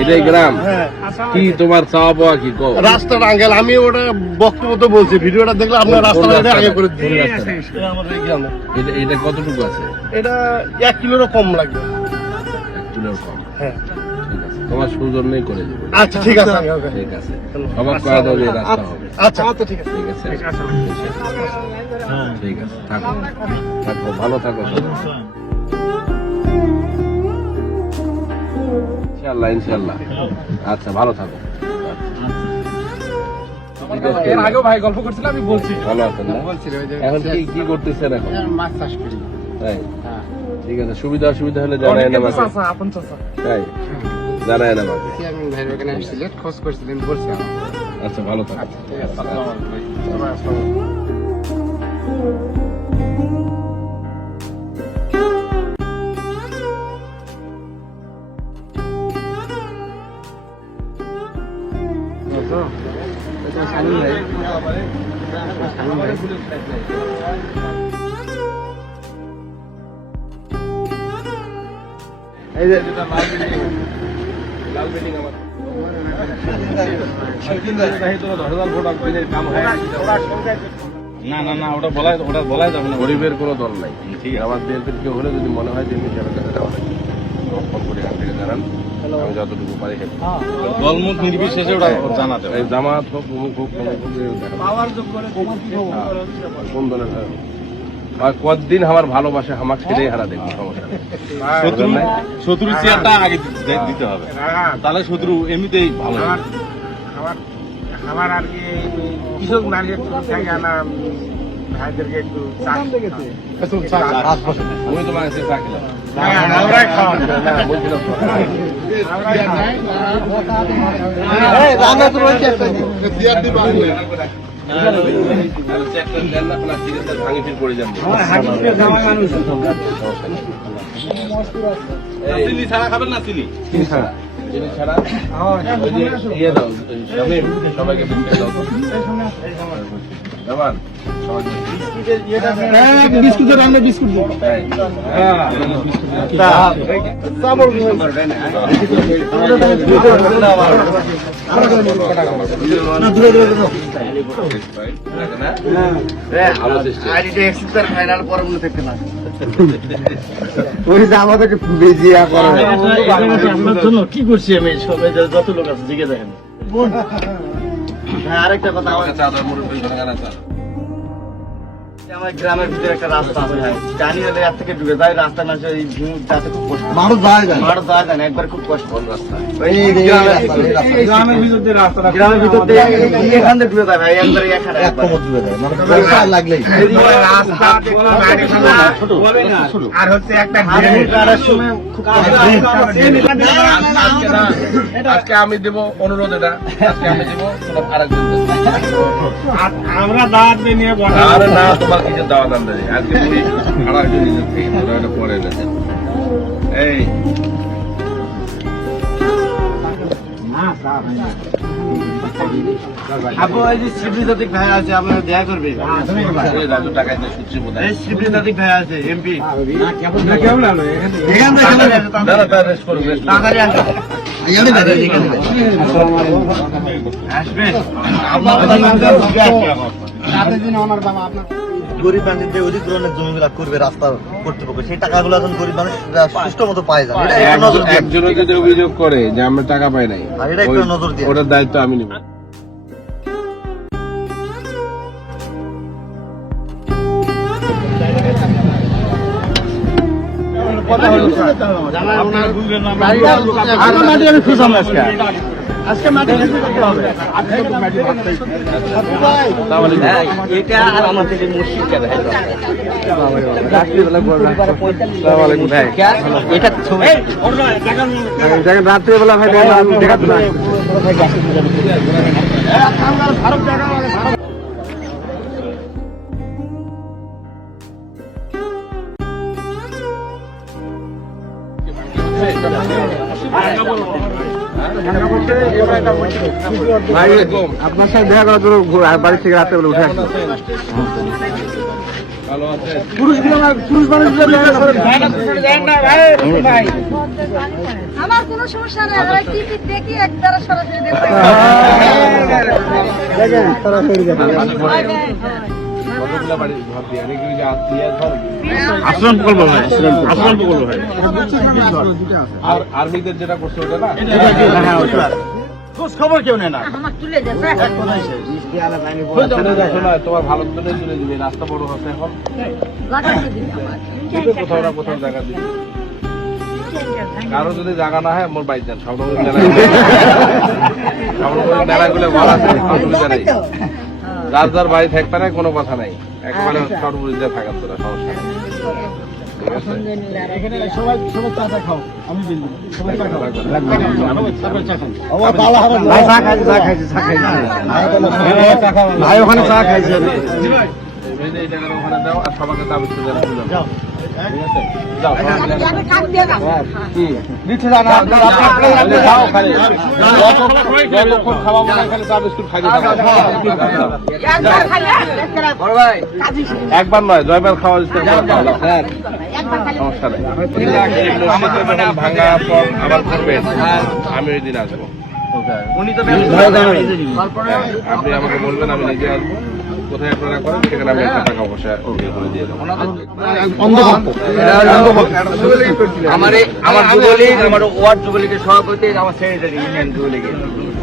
এটাই গ্রাম। হ্যাঁ। কি তোমার চাওয়া পাওয়া কি কো রাস্তাটা আঙ্কেল আমি ওটা বক্তব্য তো বলছি ভিডিওটা দেখলে আপনার রাস্তাটা আগে করে দিন এটা এই এটা এটা কতটুকু আছে? এটা এক কিলোরও কম লাগবে। এক কিলোর কম। হ্যাঁ। তোমার সৌজন্যই করে দেবো। আচ্ছা ঠিক আছে ঠিক আছে। সবার করা দাও রাস্তা হবে। আচ্ছা আচ্ছা ঠিক আছে। ঠিক আছে। ঠিক আছে। থাকো। থাকো। ভালো থাকো ইনশাল্লাহ ইনশাল্লাহ আচ্ছা ভালো থাকো। এর আগেও ভাই গল্প করছিলাম আমি বলছি। ভালো আছেন এখন কি কি করতেছেন এখন? মাছ চাষ করি। তাই? ঠিক আছে সুবিধা অসুবিধা হলে জানাই না আমাকে। আপন চাচা তাই? জানাই না আমাকে। চেয়ারম্যান ভাই ওখানে আসছিলেন খোঁজ করছিলেন বলছি আচ্ছা ভালো থাকো। না না না, ওটা বলাই ওটা বলাই যাবে না। গরিবের কোনো দল নাই। ঠিক আমার দেশের কেউ হলে যদি মনে হয় যে মিশনের কাছে যাওয়া লাগে ফোন করে এখান থেকে জানান আমি যতটুকু পারি help দলমত নির্বিশেষে ওটা জানাতে এই জামাত হোক অমুক হোক অমুক হোক এই দেখাবো। হ্যাঁ, কোন দলের আর কতদিন আমার ভালোবাসে আমার সেটাই হারা দেখব সমস্যা নেই। শত্রু চেয়ারটা আগে দিতে হবে। তাহলে শত্রু এমনিতেই ভালো আমার আর কি কৃষক নারী থেকে আনা ভাইদেরকে একটু চাষ আমি তোমার কাছে চা খেলাম হ্যাঁ, আমরাই খাওয়ান। না, বলছিলাম তো। আমরাই খাওয়ান। তাহলে চেকটা দেন না, প্লাস্টিকের তো ভাঙি ফির পড়ে যাব। ছাড়া খাবেন না চিনি চিনি ছাড়া? চিনি ছাড়া? ইয়ে দাও, সবাইকে দাও সবাইকে বিস্কুটের আমরা বিস্কুট দিই তাই? হ্যাঁ, বিস্কুট দাও। ভালো চেষ্টা। ফাইনাল পরে মনে থাকতে না ওই যে আমাদেরকে বেজিয়া করে। কি করছি আমি? সবাই যত লোক আছে জিজ্ঞে দেখেন। হ্যাঁ, আরেকটা কথা আমার চাদর মুরব্বী। আমার গ্রামের ভিতরে একটা রাস্তা আছে ভাই। জানি হলে এর থেকে ডুবে যায় রাস্তা না এই যাতে খুব কষ্ট মারো যায় যায় মারো যায় যায় একবার খুব কষ্ট রাস্তা? ওই গ্রামের গ্রামের ভিতর দিয়ে রাস্তাটা গ্রামের ভিতর দিয়ে এখান থেকে ডুবে যায় ভাই একবারে এখানে এক কোমর ডুবে যায়। মানে লাগলেই রাস্তা বাড়ি খানা, আর হচ্ছে একটা আর ড্রেন। কারার সময় খুব আজকে আমি দেব অনুরোধ এটা আজকে আমি দেব আমরা দাঁত নিয়ে বসা। আরে না তোমার কিছু দাওয়া দাম দেয় আজকে মুড়ি হয়েছে নিজের থেকে তোরা এটা পরে এনেছে এই। আপু এই যে শিবলিতাতিক ভাই আছে আপনার দেখা করবে রাজু টাকা দিয়ে বোধ এই ভাই আছে এমপি। কেমন এখান থেকে? গরিব মানুষের যে অধিগ্রহণের জমিগুলা করবে রাস্তা কর্তৃপক্ষ। সেই টাকাগুলো এখন গরিব মানুষ সুষ্ঠু মতো পায় যাবে এটা একটু নজর দিয়ে। একজনও যদি অভিযোগ করে যে আমরা টাকা পাই নাই আর এটা একটু নজর দিয়ে। ওটার দায়িত্ব আমি নিব। আমি খুঁজাম আজকে আজকে হয়তো খুঁজে করতে হবে। এটা আর আমার মুশকিল কেন? এটা ছবি। দেখেন। রাত্রিবেলা ভাই আপনার সাথে দেখা করার জন্য বাড়ি থেকে রাত্রে বেলা উঠে আছে আমার কোনো সমস্যা নেই টিভি দেখি একবারে সরাসরি আশ্রম প্রকল্প ভাই আশ্রম প্রকল্প ভাই। আর আর্মিদের যেটা করছে ওটা না? খোঁজ খবর কেউ নেয় না? আমার তুলে দেবে ছেড়ে যাচ্ছ না তোমার ভালো দিবে রাস্তা বড় হচ্ছে এখন। কোথাও না কোথাও জায়গা দিবে। কারও যদি জায়গা না হয় মোর বাইক যান। সব রকম মেলা সব মেলাগুলো ঘর আছে যার যার বাড়ি থাকতে না কোনো কথা নাই। একেবারে সর্বরিজে থাকার তোরা সমস্যা ওখানে চা খাইছে ওখানে দাও আর সবাইকে দাবি করে একবার নয় জয়বার খাওয়া হ্যাঁ। সমস্যা নেই। ভাঙা পর আবার করবেন আমি ওই দিন আসব। উনি তো আপনি আমাকে বলবেন আমি নিজে আসব। কোথায় আপনারা করেন? সেখানে আমি একটা টাকা পয়সা করে দিয়ে দেবো। আমার আমার যুবলীগ আমার ওয়ার্ড যুবলীগের সভাপতি আমার সেক্রেটারি ইউনিয়ন যুবলীগের।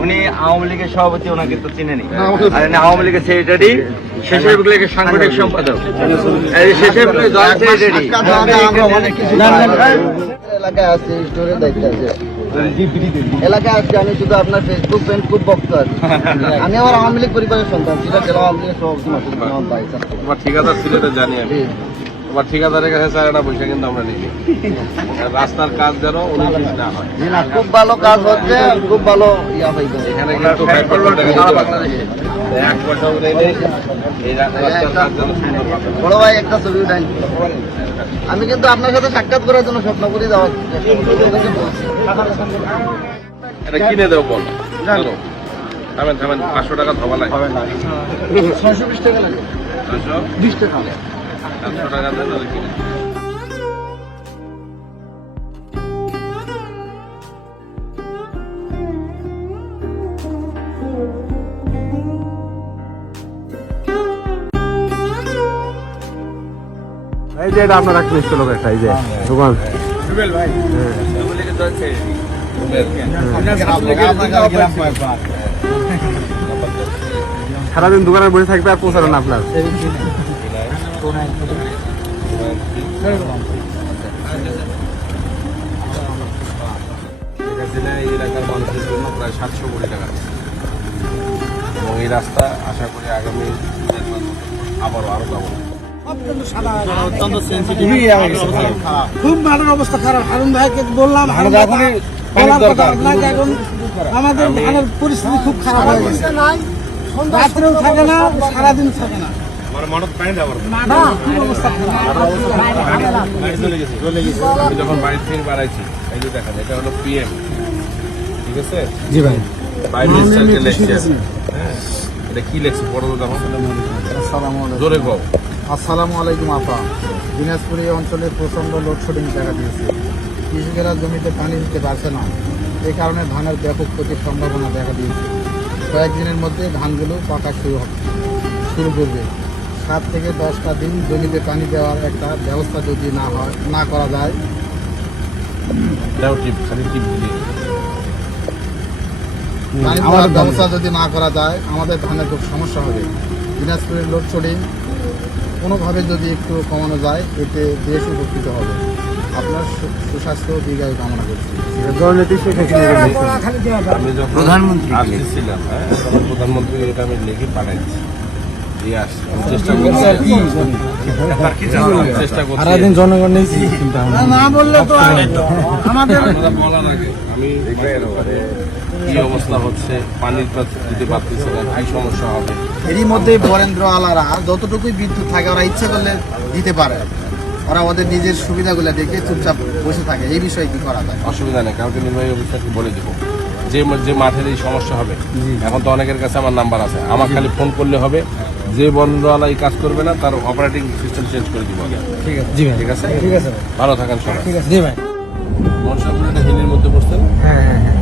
উনি আওয়ামী লীগের সভাপতি ওনাকে তো চিনেনি। আর আওয়ামী লীগের সেক্রেটারি শেষের লীগের সাংগঠনিক সম্পাদক। শেষের জয়েন্ট সেক্রেটারি এলাকায় আছে স্টোরের দায়িত্ব আছে। এলাকায় আজকে আমি শুধু আপনার ফেসবুক ফ্রেন্ড খুব ভক্ত আছি। আমি আমার আওয়ামী লীগ পরিবারের সন্তান সিলেট জেলা আওয়ামী লীগের সভাপতি মাসুদ ছিল এটা জানি আমি। তোমার ঠিকাদারের কাছে চায় না পয়সা কিন্তু আমরা নিই রাস্তার কাজ যেন না হয়। খুব ভালো কাজ হচ্ছে খুব ভালো ইয়া হইবে এখানে কিন্তু ফাইভ পার্সেন্ট টাকা দিতে হবে। এক পয়সা নেই এই রাস্তার কাজ যেন সুন্দর বড় ভাই একটা ছবি উঠাই। আমি কিন্তু আপনার সাথে সাক্ষাৎ করার জন্য স্বপ্ন করি যাওয়ার এটা কিনে দেবো বল। চলো। থামেন থামেন পাঁচশো টাকা ধবা লাগে ছয়শো বিশ টাকা লাগে। ছয়শো? বিশ টাকা সাতশো টাকা দেন তাহলে কিনে এই যে এটা আপনার রাখলে চলো একটা এই যে দোকান। সারাদিন দোকানে বসে থাকবে আর পৌঁছানো না আপনার। এই এলাকার মানুষের জন্য প্রায় সাতশো কোটি টাকা। এবং এই রাস্তা আশা করি আগামী আবারও আরও যাব খুব মাঠের অবস্থা খারাপ। হারুন ভাইকে বললাম আমাদের ধানের পরিস্থিতি খুব খারাপ হয়ে গেছে। রাত্রেও থাকে না সারাদিন থাকে না। আমি যখন বাড়ি থেকে বাড়াইছি এই যে দেখেন এটা হলো পিএম ঠিক আছে? জি ভাই। বাইরে সার্কেল লেখছে। হ্যাঁ। এটা কি লেখছে? পড়ো তো দেখো জোরে কও। আসসালামু আলাইকুম আপা। দিনাজপুর এই অঞ্চলে প্রচণ্ড লোডশেডিং দেখা দিয়েছে। কৃষকেরা জমিতে পানি দিতে পারছে না। এই কারণে ধানের ব্যাপক ক্ষতির সম্ভাবনা দেখা দিয়েছে। কয়েকদিনের মধ্যে ধানগুলো পাকা শুরু হবে শুরু করবে। সাত থেকে দশটা দিন জমিতে পানি দেওয়ার একটা ব্যবস্থা যদি না হয় না করা যায়। পানি দেওয়ার ব্যবস্থা যদি না করা যায় আমাদের ধানের খুব সমস্যা হবে। দিনাজপুরের লোডশেডিং কোনোভাবে যদি একটু কমানো যায় এতে দেশ উপকৃত হবে। আপনার সুস্বাস্থ্য দীর্ঘায়ু কামনা করছি। যখন প্রধানমন্ত্রী আসতেছিলাম হ্যাঁ প্রধানমন্ত্রী এটা আমি লিখে পাঠাইছি। সারাদিন জনগণ না বললে তো আমাদের আপনারা বলার আগে আমি কি অবস্থা হচ্ছে পানির দিতে পারতেছে না সমস্যা হবে? এরই মধ্যে বরেন্দ্র আলারা যতটুকুই বিদ্যুৎ থাকে ওরা ইচ্ছে করলে দিতে পারে। ওরা ওদের নিজের সুবিধাগুলো দেখে চুপচাপ বসে থাকে এই বিষয়ে কি করা যায়? অসুবিধা নেই কালকে নির্বাহী অফিসারকে বলে দেবো। যে যে মাঠের এই সমস্যা হবে এখন তো অনেকের কাছে আমার নাম্বার আছে। আমার খালি ফোন করলে হবে যে বন্ধওয়ালা এই কাজ করবে না তার অপারেটিং সিস্টেম চেঞ্জ করে দিব ঠিক আছে। জি ভাই। ঠিক আছে? ঠিক আছে ভালো থাকেন সবাই। ঠিক আছে। জি ভাই। মনসাপুর একটা হিলের মধ্যে পড়ছেন হ্যাঁ হ্যাঁ হ্যাঁ।